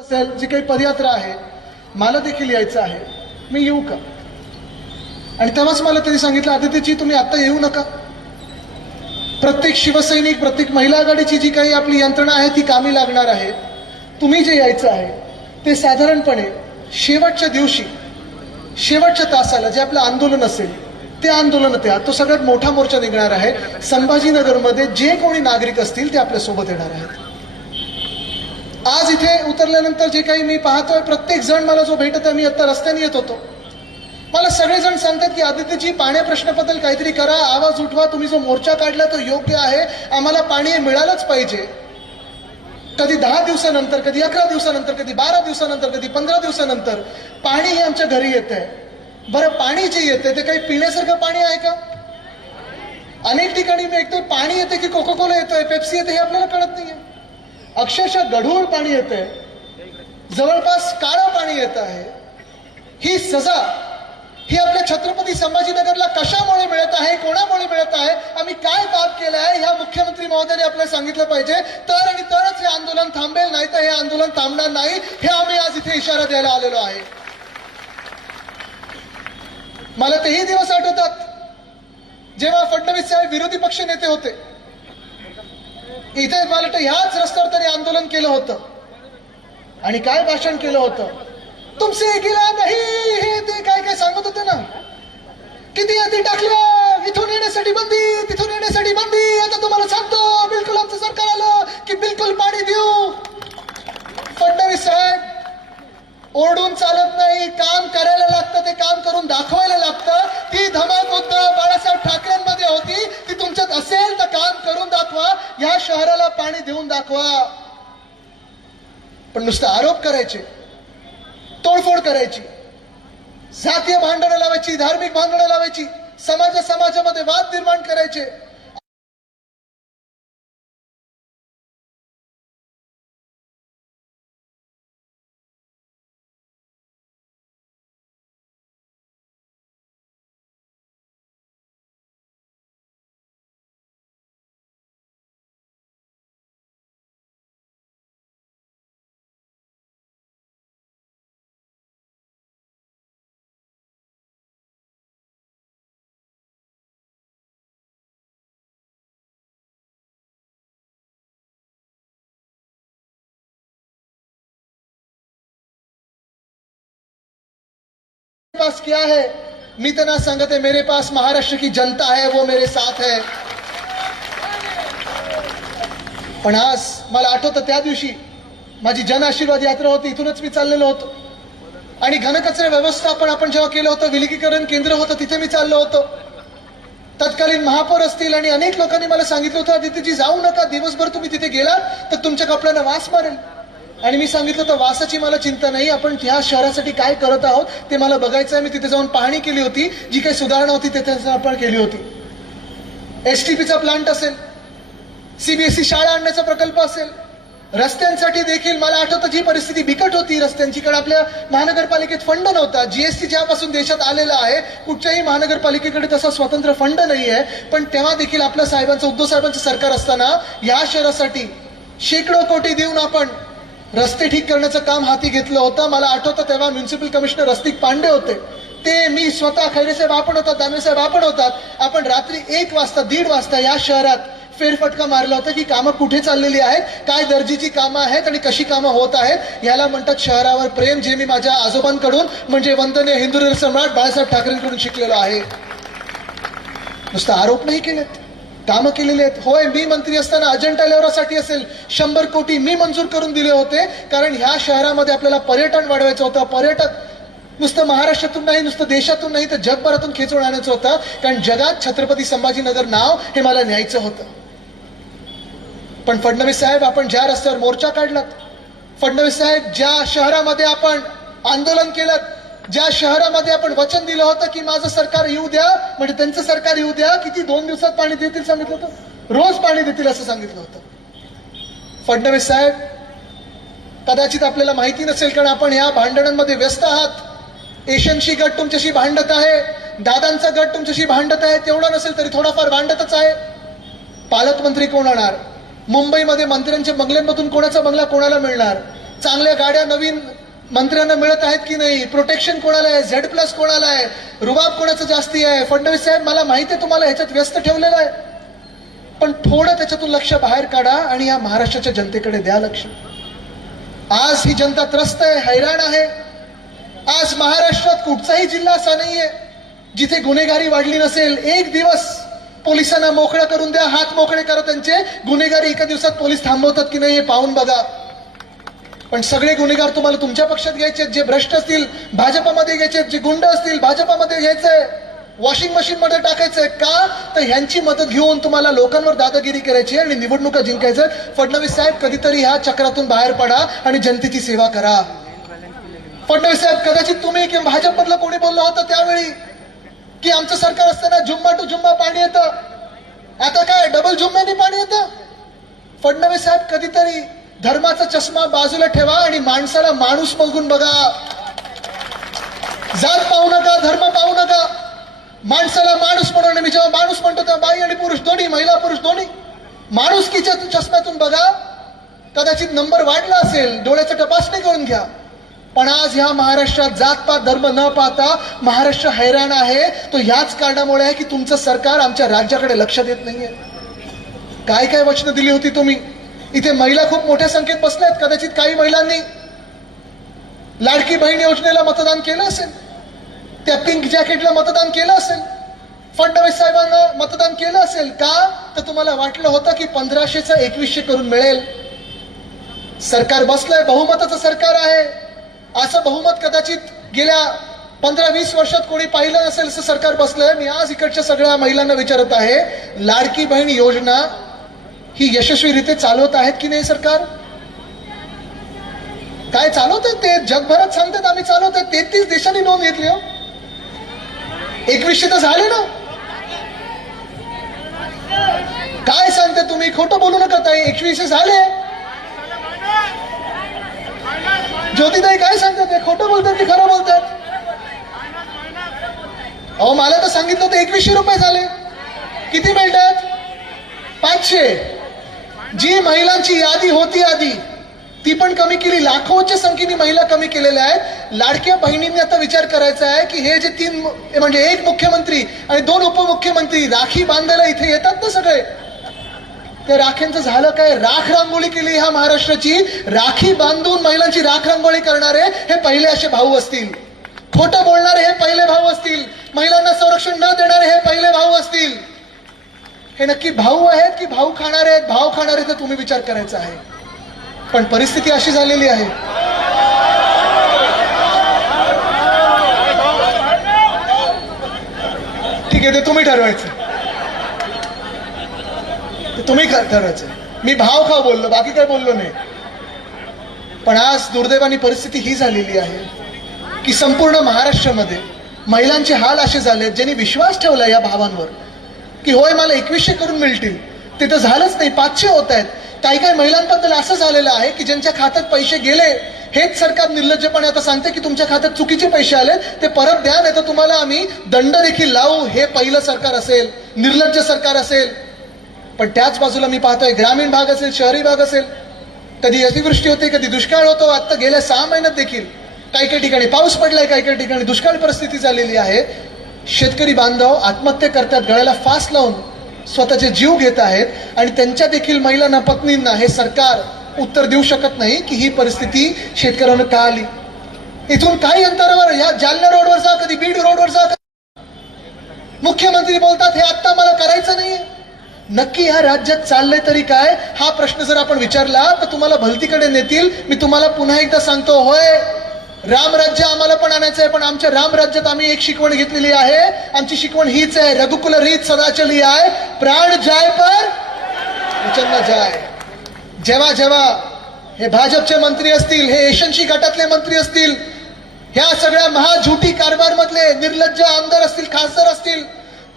असेल जी काही पदयात्रा आहे मला देखील यायचं आहे मी येऊ का आणि तेव्हाच मला त्यांनी सांगितलं आदित्यजी तुम्ही आता येऊ नका प्रत्येक शिवसैनिक प्रत्येक महिला आघाडीची जी काही आपली यंत्रणा आहे ती कामी लागणार आहे तुम्ही जे यायचं आहे ते साधारणपणे शेवटच्या दिवशी शेवटच्या तासाला जे आपलं आंदोलन असेल ते आंदोलन त्या तो सगळ्यात मोठा मोर्चा निघणार आहे संभाजीनगरमध्ये जे कोणी नागरिक असतील ते आपल्यासोबत येणार आहेत आज इथे उतरल्यानंतर जे काही मी पाहतोय प्रत्येक जण मला जो भेटत आहे मी आता रस्त्याने येत होतो मला सगळेजण सांगतात की आदित्यजी पाण्या प्रश्नाबद्दल काहीतरी करा आवाज उठवा तुम्ही जो मोर्चा काढला तो योग्य आहे आम्हाला पाणी मिळालंच पाहिजे कधी दहा दिवसानंतर कधी अकरा दिवसानंतर कधी बारा दिवसानंतर कधी पंधरा दिवसानंतर पाणी हे आमच्या घरी येत आहे बरं पाणी जे येते ते काही पिण्यासारखं पाणी आहे का अनेक ठिकाणी मी ऐकतोय पाणी येते की कोको कोला येतोय पेप्सी येते हे आपल्याला कळत नाहीये अक्षरशः गढूळ पाणी येत आहे जवळपास काळं पाणी येत आहे ही सजा ही आपल्या छत्रपती संभाजीनगरला कशामुळे मिळत आहे कोणामुळे मिळत आहे आम्ही काय पाप केलं आहे ह्या मुख्यमंत्री महोदयाने आपल्याला सांगितलं पाहिजे तर आणि तरच हे आंदोलन थांबेल नाही तर हे आंदोलन थांबणार नाही हे आम्ही आज इथे इशारा द्यायला आलेलो आहे मला तेही दिवस आठवतात जेव्हा फडणवीस साहेब विरोधी पक्ष नेते होते इथे पालट ह्याच रस्त्यावर त्यांनी आंदोलन केलं होतं आणि काय भाषण केलं होतं तुमसे गेला नाही हे ते काय काय सांगत होते ना किती यादी टाकल्या इथून येण्यासाठी बंदी तिथून येण्यासाठी बंदी आता तुम्हाला सांगतो बिलकुल आमचं नुसतं आरोप करायचे तोडफोड करायची जातीय भांडणं लावायची धार्मिक भांडणं लावायची समाज समाजामध्ये वाद निर्माण करायचे पास क्या है मी संगत है मेरे पास महाराष्ट्र की जनता है वो मेरे साथ है पण आज मला आठवतं त्या दिवशी माझी जन आशीर्वाद यात्रा होती इथूनच मी चाललेलो होतो आणि घनकचरा व्यवस्थापन आपण जेव्हा केलं होतं विलगीकरण केंद्र होतं तिथे मी चाललो होतो तत्कालीन महापौर असतील आणि अनेक लोकांनी मला सांगितलं होतं तिथे जी जाऊ नका दिवसभर तुम्ही तिथे गेलात तर तुमच्या कपड्यांना वास मारेल आणि मी सांगितलं तर वासाची मला चिंता नाही आपण ह्या शहरासाठी काय करत आहोत ते मला बघायचं आहे मी तिथे जाऊन पाहणी केली होती जी काही सुधारणा होती तिथे आपण केली होती एस टी प्लांट असेल सीबीएसई शाळा आणण्याचा प्रकल्प असेल रस्त्यांसाठी देखील मला आठवतं जी परिस्थिती बिकट होती रस्त्यांची कारण आपल्या महानगरपालिकेत फंड नव्हता जीएसटी ज्यापासून देशात आलेला आहे कुठच्याही महानगरपालिकेकडे तसा स्वतंत्र फंड नाही आहे पण तेव्हा देखील आपल्या साहेबांचं उद्धव साहेबांचं सरकार असताना या शहरासाठी शेकडो कोटी देऊन आपण रस्ते ठीक करण्याचं काम हाती घेतलं होतं मला आठवतं तेव्हा म्युन्सिपल कमिशनर रस्तिक पांडे होते ते मी स्वतः खैरेसाहेब आपण होतात दानवेसाहेब आपण होतात आपण रात्री एक वाजता दीड वाजता या शहरात फेरफटका मारला होता की कामं कुठे चाललेली आहेत काय दर्जीची कामं आहेत आणि कशी कामं होत आहेत याला म्हणतात शहरावर प्रेम जे मी माझ्या आजोबांकडून म्हणजे वंदनीय हिंदू सम्राट बाळासाहेब ठाकरेंकडून शिकलेलो आहे नुसतं आरोप नाही केलेत कामं केलेली आहेत होय मी मंत्री असताना अजंठा लेवरासाठी असेल शंभर कोटी मी मंजूर करून दिले होते कारण ह्या शहरामध्ये आपल्याला पर्यटन वाढवायचं होतं पर्यटक नुसतं महाराष्ट्रातून नाही नुसतं देशातून नाही तर जगभरातून खेचून आणायचं होतं कारण जगात छत्रपती संभाजीनगर नाव हे मला न्यायचं होतं पण फडणवीस साहेब आपण ज्या रस्त्यावर मोर्चा काढलात फडणवीस साहेब ज्या शहरामध्ये आपण आंदोलन केलं ज्या शहरामध्ये आपण वचन दिलं होतं की माझं सरकार येऊ द्या म्हणजे त्यांचं सरकार येऊ द्या किती दोन दिवसात पाणी देतील सांगितलं होतं रोज पाणी देतील असं सांगितलं होतं फडणवीस साहेब कदाचित आपल्याला माहिती नसेल कारण आपण ह्या भांडणांमध्ये व्यस्त आहात एशियनशी गट तुमच्याशी भांडत आहे दादांचा गट तुमच्याशी भांडत आहे तेवढा नसेल तरी थोडाफार भांडतच आहे पालकमंत्री कोण होणार मुंबईमध्ये मंत्र्यांच्या बंगल्यांमधून कोणाचा बंगला कोणाला मिळणार चांगल्या गाड्या नवीन मंत्र्यांना मिळत आहेत की नाही प्रोटेक्शन कोणाला आहे झेड प्लस कोणाला आहे रुबाब कोणाचं जास्ती आहे फडणवीस साहेब मला माहिती आहे तुम्हाला ह्याच्यात व्यस्त ठेवलेलं आहे पण थोडं त्याच्यातून लक्ष बाहेर काढा आणि या महाराष्ट्राच्या जनतेकडे द्या लक्ष आज ही जनता त्रस्त आहे हैराण आहे आज महाराष्ट्रात कुठचाही जिल्हा असा नाहीये जिथे गुन्हेगारी वाढली नसेल एक दिवस पोलिसांना मोकळा करून द्या हात मोकळे करा त्यांचे गुन्हेगारी एका दिवसात पोलीस थांबवतात की नाही हे पाहून बघा पण सगळे गुन्हेगार तुम्हाला तुमच्या पक्षात घ्यायचे जे भ्रष्ट असतील भाजपामध्ये घ्यायचे जे गुंड असतील भाजपामध्ये घ्यायचंय वॉशिंग मशीन मध्ये टाकायचंय का तर ह्यांची मदत घेऊन तुम्हाला लोकांवर दादागिरी करायची आणि निवडणुका जिंकायचं फडणवीस साहेब कधीतरी ह्या चक्रातून बाहेर पडा आणि जनतेची सेवा करा फडणवीस साहेब कदाचित तुम्ही किंवा भाजपमधलं कोणी बोललो होतं त्यावेळी की आमचं सरकार असताना झुंबा टू झुंबा पाणी येतं आता काय डबल झुम्म्यानी पाणी येतं फडणवीस साहेब कधीतरी धर्माचा चष्मा बाजूला ठेवा आणि माणसाला माणूस बघून बघा जात पाहू नका धर्म पाहू नका माणसाला माणूस म्हणून मी जेव्हा माणूस म्हणतो तेव्हा बाई आणि पुरुष दोन्ही महिला पुरुष दोन्ही माणुसकीच्या चष्म्यातून बघा कदाचित नंबर वाढला असेल डोळ्याचं तपासणी करून घ्या पण आज ह्या महाराष्ट्रात जात पात धर्म न पाहता महाराष्ट्र हैराण आहे तो ह्याच कारणामुळे आहे की तुमचं सरकार आमच्या राज्याकडे लक्ष देत नाहीये काय काय वचनं दिली होती तुम्ही इथे महिला खूप मोठ्या संख्येत बसल्या आहेत कदाचित काही महिलांनी लाडकी बहीण योजनेला मतदान केलं असेल त्या पिंक जॅकेटला मतदान केलं असेल फडणवीस साहेबांना मतदान केलं असेल का तर तुम्हाला वाटलं होतं की पंधराशेच एकवीसशे करून मिळेल सरकार बसलंय बहुमताचं सरकार आहे असं बहुमत कदाचित गेल्या पंधरा वीस वर्षात कोणी पाहिलं नसेल असं सरकार बसलंय मी आज इकडच्या सगळ्या महिलांना विचारत आहे लाडकी बहीण योजना ही यशस्वीरित्या चालवत आहेत की नाही सरकार काय चालवतात ते जगभरात सांगतात आम्ही चालवतात तेहतीस देशांनी नोंद घेतली हो. एकवीसशे तर झाले ना काय सांगते तुम्ही खोटं बोलू नका ताई एकवीसशे झाले ज्योतिताई काय सांगतात ते खोटं बोलतात की खरं बोलतात अहो मला तर सांगितलं होतं एकवीसशे रुपये झाले किती मिळतात पाचशे जी महिलांची यादी होती आधी ती पण कमी केली लाखोच्या संख्येने महिला कमी केलेल्या आहेत लाडक्या बहिणींनी आता विचार करायचा आहे की हे जे तीन म्हणजे एक मुख्यमंत्री आणि दोन उपमुख्यमंत्री राखी बांधायला इथे येतात ना सगळे त्या राख्यांचं झालं काय राख रांगोळी केली ह्या महाराष्ट्राची राखी बांधून महिलांची राख रांगोळी करणारे हे पहिले असे भाऊ असतील खोटं बोलणारे हे पहिले भाऊ असतील महिलांना संरक्षण न देणारे हे पहिले भाऊ असतील हे नक्की भाऊ आहेत की भाऊ खाणारे आहेत भाव खाणारे तर तुम्ही विचार करायचा आहे पण परिस्थिती अशी झालेली आहे ठीक आहे ते तुम्ही ठरवायचं तुम्ही ठरवायचं मी भाव खाऊ बोललो बाकी काय बोललो नाही पण आज दुर्दैवानी परिस्थिती ही झालेली आहे की संपूर्ण महाराष्ट्रामध्ये महिलांचे हाल असे झाले ज्यांनी विश्वास ठेवला या भावांवर की होय मला एकवीसशे करून मिळतील ते झालंच नाही पाचशे होत आहेत काही काही महिलांबद्दल असं झालेलं आहे की ज्यांच्या खात्यात पैसे गेले हेच सरकार निर्लज्जपणे आता सांगते की तुमच्या खात्यात चुकीचे पैसे आले ते परत द्या नाही तर तुम्हाला आम्ही दंड देखील लावू हे पहिलं सरकार असेल निर्लज्ज सरकार असेल पण त्याच बाजूला मी पाहतोय ग्रामीण भाग असेल शहरी भाग असेल कधी अतिवृष्टी होते कधी दुष्काळ होतो आता गेल्या सहा महिन्यात देखील काही काही ठिकाणी पाऊस पडलाय काही काही ठिकाणी दुष्काळ परिस्थिती झालेली आहे शेतकरी बांधव आत्महत्या करतात गळ्याला फास लावून स्वतःचे जीव घेत आहेत आणि त्यांच्या देखील महिलांना पत्नींना हे सरकार उत्तर देऊ शकत नाही की ही परिस्थिती शेतकऱ्यांना का आली इथून काही अंतरावर या जालना रोडवर जा कधी बीड रोडवर जा मुख्यमंत्री बोलतात हे आत्ता मला करायचं नाही नक्की ह्या राज्यात चाललंय तरी काय हा प्रश्न जर आपण विचारला तर तुम्हाला भलतीकडे नेतील मी तुम्हाला पुन्हा एकदा सांगतो होय रामराज्य आम्हाला आणायचं आहे पण आमच्या रामराज्यात आम्ही एक शिकवण घेतलेली आहे आमची शिकवण हीच आहे रघुकुल रीत सदाचली आहे प्राण जाय पर जाय जेव्हा जेव्हा हे भाजपचे मंत्री असतील हे एशनशी गटातले मंत्री असतील ह्या सगळ्या महाझुटी मधले निर्लज्ज आमदार असतील खासदार असतील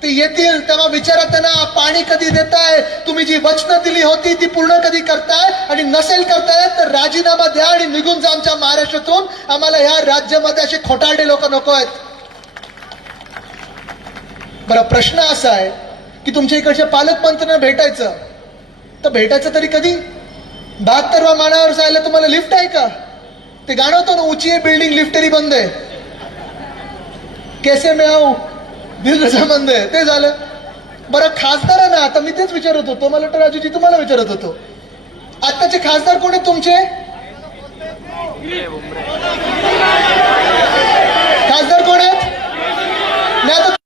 ते येतील तेव्हा विचारा त्यांना पाणी कधी देताय तुम्ही जी वचन दिली होती ती पूर्ण कधी करताय आणि नसेल करताय तर राजीनामा द्या आणि निघून जा आमच्या महाराष्ट्रातून आम्हाला ह्या राज्यामध्ये असे खोटाडे लोक नको आहेत बरं प्रश्न असा आहे की तुमच्या इकडच्या पालकमंत्र्यांना भेटायचं तर भेटायचं तरी कधी बहात्तरवा मानावर जायला तुम्हाला लिफ्ट आहे का ते गाणं होतं ना उची बिल्डिंग लिफ्ट तरी बंद आहे कैसे मिळावू दीर्घ संबंध आहे ते झालं बरं खासदार ना आता मी तेच विचारत होतो मला वाटतं राजूजी तुम्हाला विचारत होतो आत्ताचे खासदार कोण आहेत तुमचे खासदार कोण आहेत नाही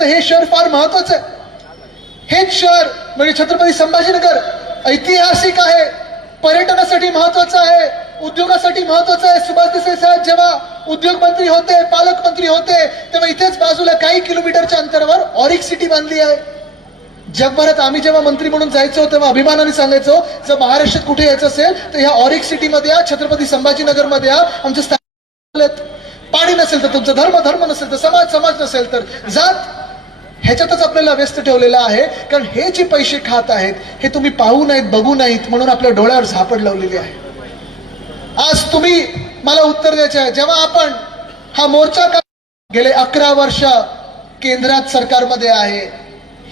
हे शहर फार महत्वाचं आहे हेच शहर म्हणजे छत्रपती संभाजीनगर ऐतिहासिक आहे पर्यटनासाठी महत्वाचं आहे उद्योगासाठी महत्वाचं आहे सुभाष देसाई साहेब जेव्हा मंत्री होते पालकमंत्री होते तेव्हा इथेच बाजूला काही किलोमीटरच्या अंतरावर ऑरिक सिटी बांधली आहे जगभरात आम्ही जेव्हा मंत्री म्हणून जायचो तेव्हा अभिमानाने सांगायचो जर महाराष्ट्रात कुठे यायचं असेल तर ह्या ऑरिक सिटीमध्ये या छत्रपती संभाजीनगरमध्ये या आमच्या पाणी नसेल तर तुमचं धर्म धर्म नसेल तर समाज समाज नसेल तर जात ह्याच्यातच आपल्याला व्यस्त ठेवलेला आहे कारण हे जे पैसे खात आहेत हे तुम्ही पाहू नाहीत बघू नाहीत म्हणून आपल्या डोळ्यावर झापड लावलेली आहे आज तुम्ही मला उत्तर द्यायचं आहे जेव्हा आपण हा मोर्चा का गेले अकरा वर्ष केंद्रात सरकारमध्ये आहे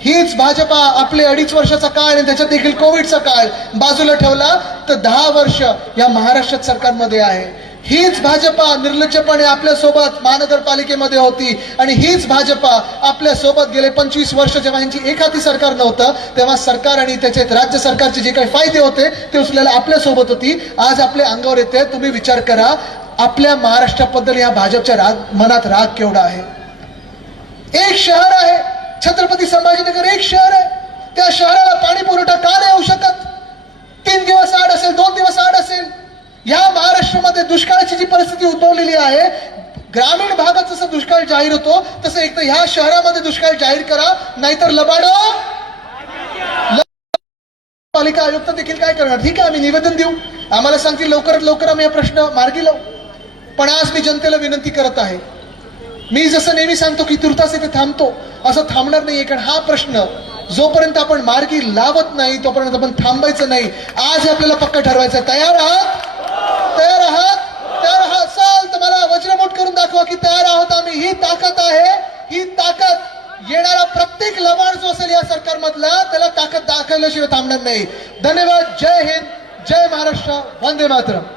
हीच भाजपा आपले अडीच वर्षाचा काळ आणि त्याच्यात देखील कोविडचा काळ बाजूला ठेवला तर दहा वर्ष या महाराष्ट्रात सरकारमध्ये आहे हीच भाजपा निर्लज्जपणे सोबत महानगरपालिकेमध्ये होती आणि हीच भाजपा आपल्या सोबत गेले पंचवीस वर्ष जेव्हा यांची एखादी सरकार नव्हतं तेव्हा सरकार आणि त्याचे राज्य सरकारचे जे काही फायदे होते ते आपल्या सोबत होती आज आपल्या अंगावर येते तुम्ही विचार करा आपल्या महाराष्ट्राबद्दल या भाजपच्या राग मनात राग केवढा आहे एक शहर आहे छत्रपती संभाजीनगर एक शहर आहे त्या शहराला पाणी पुरवठा का परिस्थिती आहे ग्रामीण भागात जसं दुष्काळ जाहीर होतो तसं एक तर ह्या शहरामध्ये दुष्काळ जाहीर करा नाहीतर लबाड पालिका आयुक्त देखील काय करणार ठीक आहे आम्ही निवेदन देऊ आम्हाला सांगतील लवकरात लवकर आम्ही हा प्रश्न मार्गी लावू पण आज मी जनतेला विनंती करत आहे मी जसं नेहमी सांगतो की तुर्तास इथे थांबतो असं थांबणार नाहीये कारण हा प्रश्न जोपर्यंत आपण मार्गी लावत नाही तोपर्यंत आपण थांबायचं नाही आज आपल्याला पक्क ठरवायचं तयार आहात तयार आहात की तयार आहोत आम्ही ही ताकद आहे ही ताकद येणारा प्रत्येक लबाड जो असेल या सरकारमधला त्याला ताकद दाखवल्याशिवाय थांबणार नाही धन्यवाद जय हिंद जय महाराष्ट्र वंदे मातरम